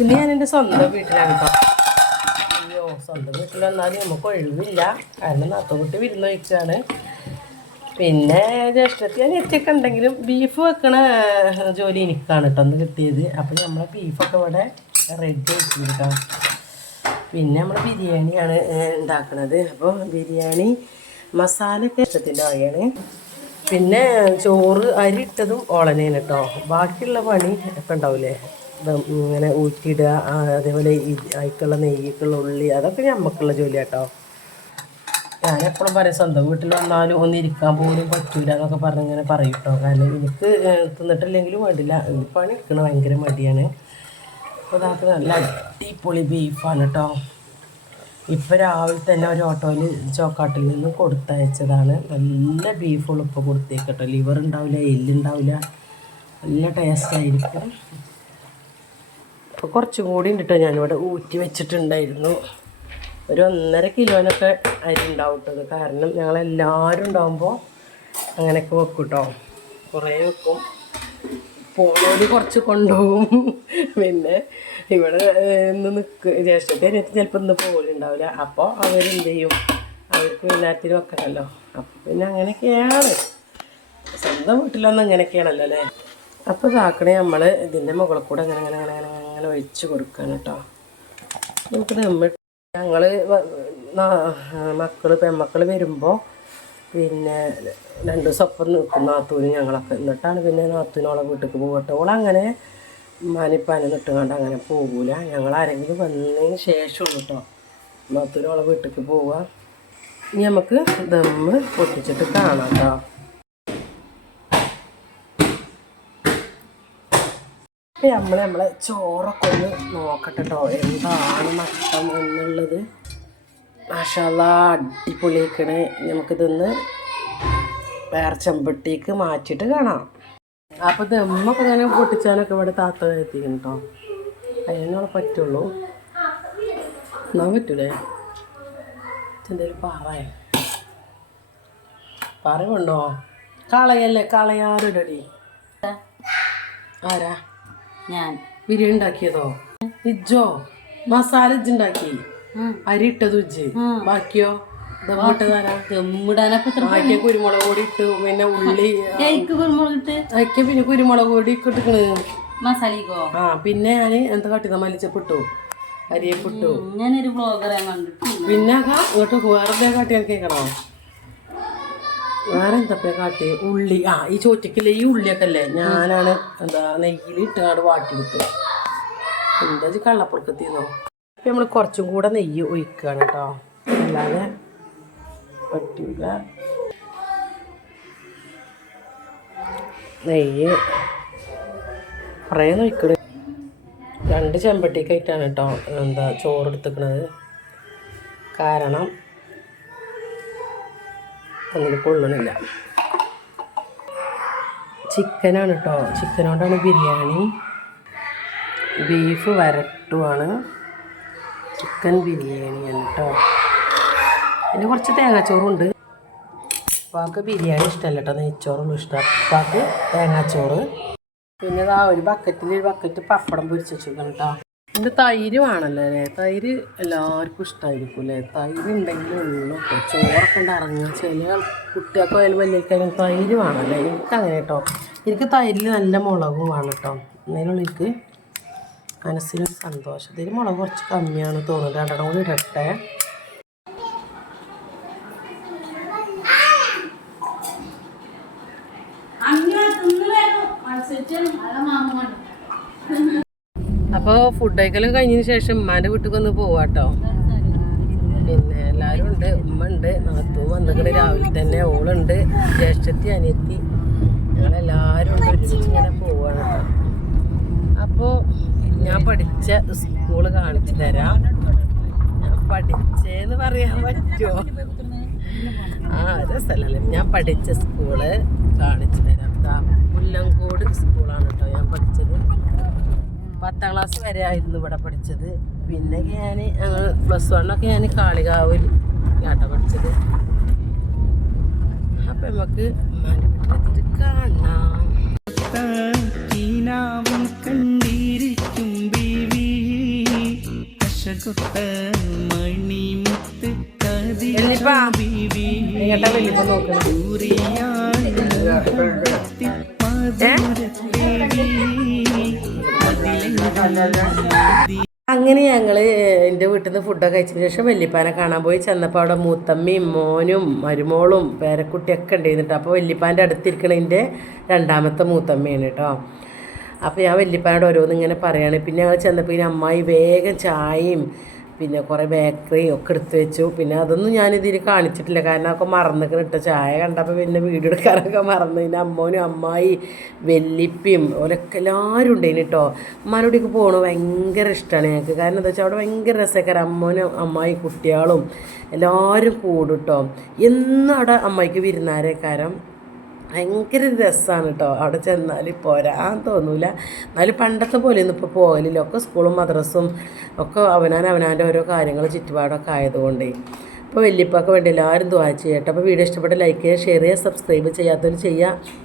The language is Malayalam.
ഇന്ന് ഞാൻ എന്റെ സ്വന്തം വീട്ടിലാണ് അയ്യോ സ്വന്തം വീട്ടിൽ വന്നാലും നമുക്ക് ഒഴിവില്ല. കാരണം നാത്തോട്ട് വിരുന്ന് വയ്ക്കുകയാണ് പിന്നെ ജ്യേഷ്ഠത്തിൽ അനിയത്തിയൊക്കെ ഉണ്ടെങ്കിലും ബീഫ് വെക്കണ ജോലി എനിക്കാണ് കേട്ടോ ഒന്ന് കിട്ടിയത്. അപ്പം നമ്മളെ ബീഫൊക്കെ ഇവിടെ റെഡി കേട്ടോ പിന്നെ നമ്മൾ ബിരിയാണിയാണ് ഉണ്ടാക്കുന്നത് അപ്പോൾ ബിരിയാണി മസാലയൊക്കെ ഇഷ്ടത്തിന്റെ വകയാണ്. പിന്നെ ചോറ് അരി ഇട്ടതും ഓളനേന് കേട്ടോ ബാക്കിയുള്ള പണി ഒക്കെ ഉണ്ടാവില്ലേ ഇങ്ങനെ ഊറ്റിയിടുക അതേപോലെ ഈ അതിക്കുള്ള നെയ്യൊക്കെയുള്ള ഉള്ളി അതൊക്കെ ഞമ്മക്കുള്ള ജോലി കേട്ടോ ഞാനെപ്പോഴും പറയും സ്വന്തം വീട്ടിൽ വന്നാലും ഒന്ന് ഇരിക്കാൻ പോലും പറ്റൂല എന്നൊക്കെ പറഞ്ഞ് ഇങ്ങനെ പറയും കേട്ടോ കാരണം എനിക്ക് തിന്നിട്ടില്ലെങ്കിലും വേണ്ടില്ല. പണി എടുക്കണ ഭയങ്കര മടിയാണ്. അപ്പോൾ നമുക്ക് നല്ല അടിപൊളി ബീഫാണ് കേട്ടോ ഇപ്പോൾ രാവിലെ തന്നെ ഒരു ഓട്ടോയിൽ ചോക്കാട്ടിൽ നിന്ന് കൊടുത്തയച്ചതാണ്. നല്ല ബീഫുള്ള ഇപ്പോൾ കൊടുത്തേക്കട്ടോ ലിവർ ഉണ്ടാവില്ല എല്ലുണ്ടാവില്ല നല്ല ടേസ്റ്റ് ആയിരിക്കും. അപ്പോൾ കുറച്ചും കൂടി ഉണ്ടിട്ട് ഞാനിവിടെ ഊറ്റി വെച്ചിട്ടുണ്ടായിരുന്നു. ഒരു ഒന്നര കിലോനൊക്കെ അരി ഉണ്ടാവും കേട്ടത് കാരണം ഞങ്ങളെല്ലാവരും ഉണ്ടാകുമ്പോൾ അങ്ങനെയൊക്കെ വെക്കും കേട്ടോ കുറേ വെക്കും. പോണോൽ കുറച്ച് കൊണ്ടുപോകും. പിന്നെ ഇവിടെ ഇന്ന് നിൽക്ക് ജ്യേഷ്ഠത്തെ അനിയത്തി ചിലപ്പോൾ ഇന്ന് പോലുണ്ടാവില്ല അപ്പോൾ അവരെന്ത് ചെയ്യും? അവർക്ക് എല്ലാത്തിനും വെക്കണമല്ലോ അപ്പം പിന്നെ അങ്ങനെയൊക്കെയാണ്. സ്വന്തം വീട്ടിലൊന്നും അങ്ങനെയൊക്കെയാണല്ലോ അല്ലേ? അപ്പോൾ ഇതാക്കണേ നമ്മൾ ഇതിന്റെ മുകളിൽ കൂടെ അങ്ങനെ അങ്ങനെ അങ്ങനെ അങ്ങനെ അങ്ങനെ ഒഴിച്ച് കൊടുക്കാൻ കേട്ടോ നമുക്ക് ദമ്മ ഞങ്ങൾ മക്കൾ പെമ്മക്കൾ വരുമ്പോൾ പിന്നെ രണ്ട് ദിവസം ഒപ്പം നിൽക്കും നാത്തൂന് ഞങ്ങളൊക്കെ. എന്നിട്ടാണ് പിന്നെ നാത്തൂനോളെ വീട്ടിലേക്ക് പോകട്ടെ ഓളങ്ങനെ മാനിപ്പാനെ നിട്ടുകൊണ്ട് അങ്ങനെ പോകൂല. ഞങ്ങൾ ആരെങ്കിലും വന്നതിന് ശേഷമുള്ളൂ കേട്ടോ നാത്തൂനോളെ വീട്ടിലേക്ക് പോവുക ഇനി നമുക്ക് ദമ്മ് പൊട്ടിച്ചിട്ട് കാണാം കേട്ടോ നമ്മൾ നമ്മളെ ചോറൊക്കെ ഒന്ന് നോക്കട്ടെ കേട്ടോ എന്താണ് മട്ടം എന്നുള്ളത്? മഷാല അടിപൊളിയാക്കണേ നമുക്കിതൊന്ന് വേറെ ചെമ്പട്ടിക്ക് മാറ്റിയിട്ട് കാണാം. അപ്പോൾ ദമ്മൊക്കെ ഇങ്ങനെ പൊട്ടിച്ചാനൊക്കെ ഇവിടെ താത്ത എത്തിക്കണം കേട്ടോ അതിനോടെ പറ്റുള്ളൂ. എന്നാ പറ്റൂലേ? എന്തേലും പാറേ പാറ കൊണ്ടോ കളയല്ലേ കളയാറിടടി ആരാ? ഞാൻ. ബിരിയാണി ഉണ്ടാക്കിയതോ? ഇജ്ജോ മസാല ഇജ്ജ് ഉണ്ടാക്കി. അരി ഇട്ടത് ഇജ്ജ്. ബാക്കിയോ? ആക്കിയ കുരുമുളക് പൊടി ഇട്ടു പിന്നെ ഉള്ളി കുരുമുളകിട്ട് ആക്കിയ പിന്നെ കുരുമുളക് പൊടി ഇട്ടിക്കണ്. മസാലയ്ക്കോ? ആ പിന്നെ ഞാൻ എന്താ കാട്ടിയത് മല്ലിച്ചപ്പിട്ടു ഞാനൊരു ബ്ലോഗറെ കണ്ടിട്ടു പിന്നെ ഇങ്ങോട്ട് വേറെ കാട്ടിയാൽ കാട്ടി എനിക്ക് കേൾക്കണോ വേറെ എന്താ കാട്ടി? ഉള്ളി. ആ ഈ ചോറ്റക്കില്ല ഈ ഉള്ളിയൊക്കെ അല്ലേ ഞാനാണ് എന്താ നെയ്യിൽ ഇട്ടുകാട് വാട്ടിയെടുത്തു. എന്താ ഇത് കള്ളപ്പുറക്കത്തിന്നോ ഇപ്പം നമ്മൾ കുറച്ചും കൂടെ നെയ്യ് ഒഴിക്കുകയാണ് കേട്ടോ. അല്ലാതെ പറ്റൂല. നെയ്യ് കുറേ ഒഴിക്കണേ രണ്ട് ചെമ്പട്ടിക്കായിട്ടാണ് കേട്ടോ എന്താ ചോറ് എടുത്തിക്കണത്. കാരണം ഒന്നിന് കൊള്ളണില്ല. ചിക്കനാണ് കേട്ടോ ചിക്കൻ കൊണ്ടാണ് ബിരിയാണി. ബീഫ് വരട്ടുമാണ് ചിക്കൻ ബിരിയാണിയാണ് കേട്ടോ പിന്നെ കുറച്ച് തേങ്ങാച്ചോറുണ്ട്. അപ്പാക്ക് ബിരിയാണി ഇഷ്ടമല്ല കേട്ടോ നെയ്ച്ചോറുള്ളൂ ഇഷ്ടം അപ്പാക്ക് തേങ്ങാച്ചോറ്. പിന്നെ ആ ഒരു ബക്കറ്റിൽ ഒരു ബക്കറ്റ് പപ്പടം പൊരിച്ച് വെച്ചിരിക്കണം കേട്ടോ പിന്നെ തൈര് വേണമല്ലോ അല്ലേ? തൈര് എല്ലാവർക്കും ഇഷ്ടമായിരിക്കും അല്ലേ തൈര് ഉണ്ടെങ്കിലേ ഉള്ളൂ. കേട്ടോ ചോറൊക്കെ ഉണ്ട് ഇറങ്ങുക ചില കുട്ടികൾക്ക് ആയാലും വലിയ തൈര് വേണമല്ലേ എനിക്ക് അങ്ങനെ കേട്ടോ എനിക്ക് തൈരിൽ നല്ല മുളകും വേണം കേട്ടോ എന്നാലും എനിക്ക് മനസ്സിനൊരു സന്തോഷം. ഇതിൽ മുളക് കുറച്ച് കമ്മിയാണ് തോന്നുന്നത് രണ്ടെണ്ണം കൂടി ഇടട്ടെ. അപ്പോൾ ഫുഡ് കഴിക്കലും കഴിഞ്ഞതിന് ശേഷം ഉമ്മാന്റെ വീട്ടിൽ പോവാട്ടോ. പിന്നെ എല്ലാവരും ഉണ്ട് ഉമ്മ ഉണ്ട് നാത്തു വന്നിട്ട് രാവിലെ തന്നെ ഓളുണ്ട് ജ്യേഷ്ഠത്തി അനിയത്തി ഞങ്ങളെല്ലാരും ഇങ്ങനെ പോവാണ് അപ്പോ അപ്പോൾ ഞാൻ പഠിച്ച സ്കൂൾ കാണിച്ചു തരാം. ഞാൻ പഠിച്ചേന്ന് പറയാൻ പറ്റുമോ ആ രസമല്ലേ ഞാൻ പഠിച്ച സ്കൂൾ കാണിച്ചു തരാം. മുല്ലങ്കോട് സ്കൂളാണ് കേട്ടോ ഞാൻ പഠിച്ചത്. പത്താം ക്ലാസ് വരെ ആയിരുന്നു ഇവിടെ പഠിച്ചത്. പിന്നെ ഞാൻ ഞങ്ങൾ പ്ലസ് വണ്ണൊക്കെ ഞാൻ കാളികാവിൽ കേട്ടോ പഠിച്ചത്. അപ്പം നമുക്ക് ഉമ്മാന്റെ കാണാം. കണ്ടിരിക്കും ബീവി. മണിമുത്ത് അങ്ങനെ ഞങ്ങൾ എന്റെ വീട്ടിൽ നിന്ന് ഫുഡൊക്കെ കഴിച്ചതിന് ശേഷം വല്യപ്പാനെ കാണാൻ പോയി. ചെന്നപ്പോൾ അവിടെ മൂത്തമ്മയും മോനും മരുമോളും പേരക്കുട്ടിയൊക്കെ ഉണ്ടായിരുന്നു അപ്പോൾ വല്യപ്പാന്റെ അടുത്തിരിക്കണതിന്റെ രണ്ടാമത്തെ മൂത്തമ്മയാണ് കേട്ടോ. അപ്പോൾ ഞാൻ വല്യപ്പാനോട് ഓരോന്നിങ്ങനെ പറയാണ്. പിന്നെ ഞങ്ങൾ ചെന്നപ്പോൾ അമ്മായി വേഗം ചായയും പിന്നെ കുറേ ബേക്കറി ഒക്കെ എടുത്ത് വെച്ചു. പിന്നെ അതൊന്നും ഞാനിതിൽ കാണിച്ചിട്ടില്ല. കാരണം ഒക്കെ മറന്നൊക്കെ ഇട്ട ചായ കണ്ടപ്പോൾ പിന്നെ വീഡിയോ എടുക്കാനൊക്കെ മറന്നു പിന്നെ അമ്മോനും അമ്മായി വെല്ലിപ്പിയും ഓരൊക്കെ എല്ലാവരും ഉണ്ടായിന് കേട്ടോ അമ്മാനോടേക്ക് പോകണത് ഭയങ്കര ഇഷ്ടമാണ് ഞങ്ങൾക്ക് കാരണം എന്താ വെച്ചാൽ അവിടെ ഭയങ്കര രസക്കാരം. അമ്മോനും അമ്മായി കുട്ടികളും എല്ലാവരും കൂടും കേട്ടോ എന്നും അവിടെ അമ്മായിക്ക് വിരുന്നാരേക്കാരം. ഭയങ്കര രസമാണ് കേട്ടോ അവിടെ ചെന്നാൽ പോരാൻ തോന്നൂല. എന്നാലും പണ്ടത്തെ പോലെയൊന്നും ഇപ്പോൾ പോകലില്ല ഒക്കെ സ്കൂളും മദ്രസും ഒക്കെ അവനാൻ അവനാന്റെ ഓരോ കാര്യങ്ങൾ ചുറ്റുപാടൊക്കെ ആയതുകൊണ്ട്. അപ്പോൾ വലിയപ്പൊക്കെ വേണ്ടി എല്ലാവരും ദ്വാ ചെയ്യട്ടെ. അപ്പോൾ വീഡിയോ ഇഷ്ടപ്പെട്ട ലൈക്ക് ചെയ്യുക ഷെയർ ചെയ്യുക സബ്സ്ക്രൈബ് ചെയ്യാത്തവർ ചെയ്യുക